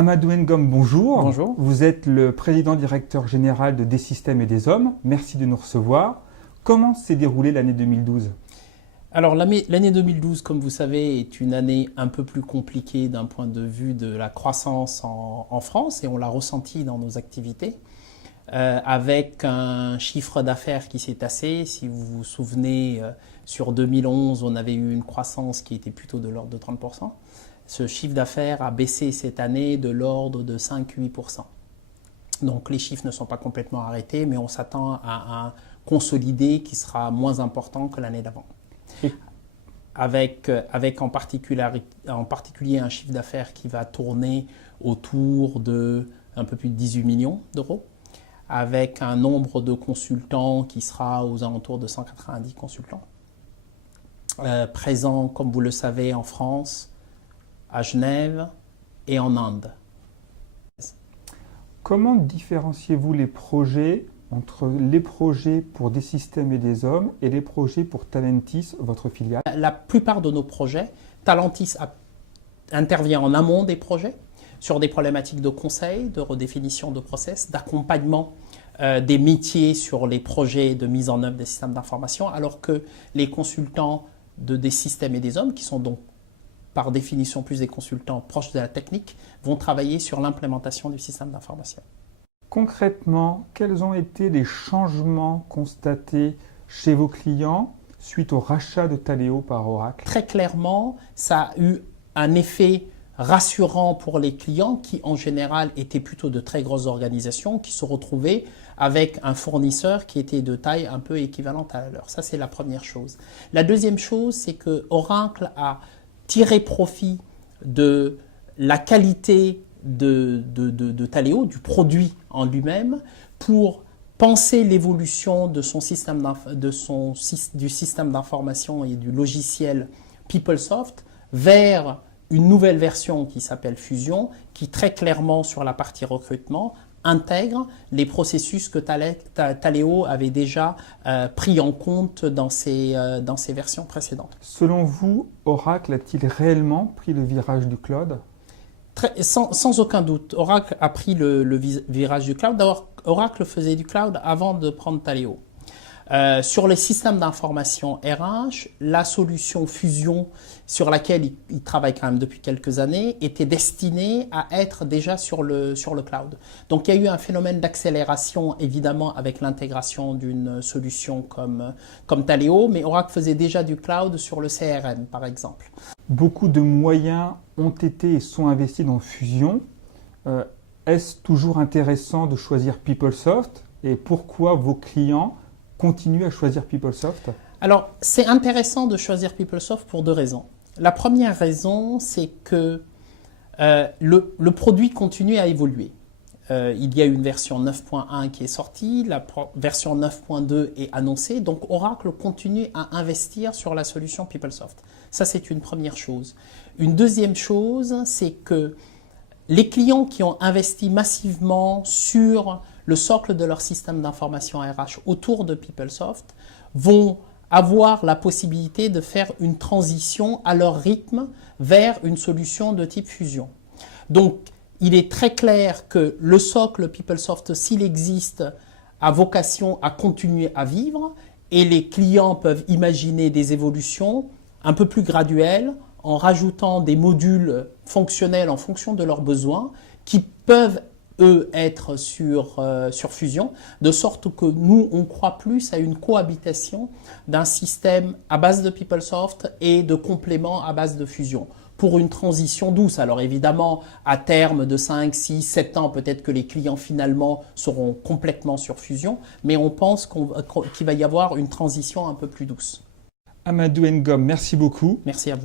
Amadou Ngom, bonjour. Bonjour. Vous êtes le président directeur général de Des Systèmes et des Hommes. Merci de nous recevoir. Comment s'est déroulée l'année 2012? Alors l'année 2012, comme vous savez, est une année un peu plus compliquée d'un point de vue de la croissance en France, et on l'a ressenti dans nos activités, avec un chiffre d'affaires qui s'est tassé. Si vous vous souvenez, sur 2011, on avait eu une croissance qui était plutôt de l'ordre de 30%. Ce chiffre d'affaires a baissé cette année de l'ordre de 5-8%. Donc les chiffres ne sont pas complètement arrêtés, mais on s'attend à un consolidé qui sera moins important que l'année d'avant. Avec en particulier un chiffre d'affaires qui va tourner autour de un peu plus de 18 millions d'euros, avec un nombre de consultants qui sera aux alentours de 190 consultants, présents, comme vous le savez, en France, à Genève et en Inde. Comment différenciez-vous les projets entre les projets pour Des Systèmes et des Hommes et les projets pour Talentis, votre filiale? La plupart de nos projets, Talentis intervient en amont des projets sur des problématiques de conseil, de redéfinition de process, d'accompagnement des métiers sur les projets de mise en œuvre des systèmes d'information, alors que les consultants de Des Systèmes et des Hommes, qui sont donc par définition plus des consultants proches de la technique, vont travailler sur l'implémentation du système d'information. Concrètement, quels ont été les changements constatés chez vos clients suite au rachat de Taleo par Oracle? Très clairement, ça a eu un effet rassurant pour les clients qui, en général, étaient plutôt de très grosses organisations qui se retrouvaient avec un fournisseur qui était de taille un peu équivalente à la leur. Ça, c'est la première chose. La deuxième chose, c'est que Oracle a tiré profit de la qualité de Taleo, du produit en lui-même, pour penser l'évolution de son système du système d'information et du logiciel PeopleSoft vers une nouvelle version qui s'appelle Fusion, qui très clairement sur la partie recrutement intègre les processus que Taleo avait déjà pris en compte dans ses versions précédentes. Selon vous, Oracle a-t-il réellement pris le virage du cloud? Sans aucun doute, Oracle a pris le virage du cloud. D'abord, Oracle faisait du cloud avant de prendre Taleo. Sur les systèmes d'information RH, la solution Fusion sur laquelle il travaille quand même depuis quelques années était destinée à être déjà sur le cloud. Donc il y a eu un phénomène d'accélération évidemment avec l'intégration d'une solution comme Taleo, mais Oracle faisait déjà du cloud sur le CRM par exemple. Beaucoup de moyens ont été et sont investis dans Fusion. Est-ce toujours intéressant de choisir PeopleSoft et pourquoi vos clients continuent à choisir PeopleSoft? Alors, c'est intéressant de choisir PeopleSoft pour deux raisons. La première raison, c'est que le produit continue à évoluer. Il y a une version 9.1 qui est sortie, la version 9.2 est annoncée, donc Oracle continue à investir sur la solution PeopleSoft. Ça, c'est une première chose. Une deuxième chose, c'est que les clients qui ont investi massivement sur le socle de leur système d'information RH autour de PeopleSoft vont avoir la possibilité de faire une transition à leur rythme vers une solution de type Fusion. Donc, il est très clair que le socle PeopleSoft, s'il existe, a vocation à continuer à vivre et les clients peuvent imaginer des évolutions un peu plus graduelles en rajoutant des modules fonctionnels en fonction de leurs besoins qui peuvent eux être sur Fusion, de sorte que nous, on croit plus à une cohabitation d'un système à base de PeopleSoft et de compléments à base de Fusion, pour une transition douce. Alors évidemment, à terme de 5, 6, 7 ans, peut-être que les clients finalement seront complètement sur Fusion, mais on pense qu'il va y avoir une transition un peu plus douce. Amadou Ngom, merci beaucoup. Merci à vous.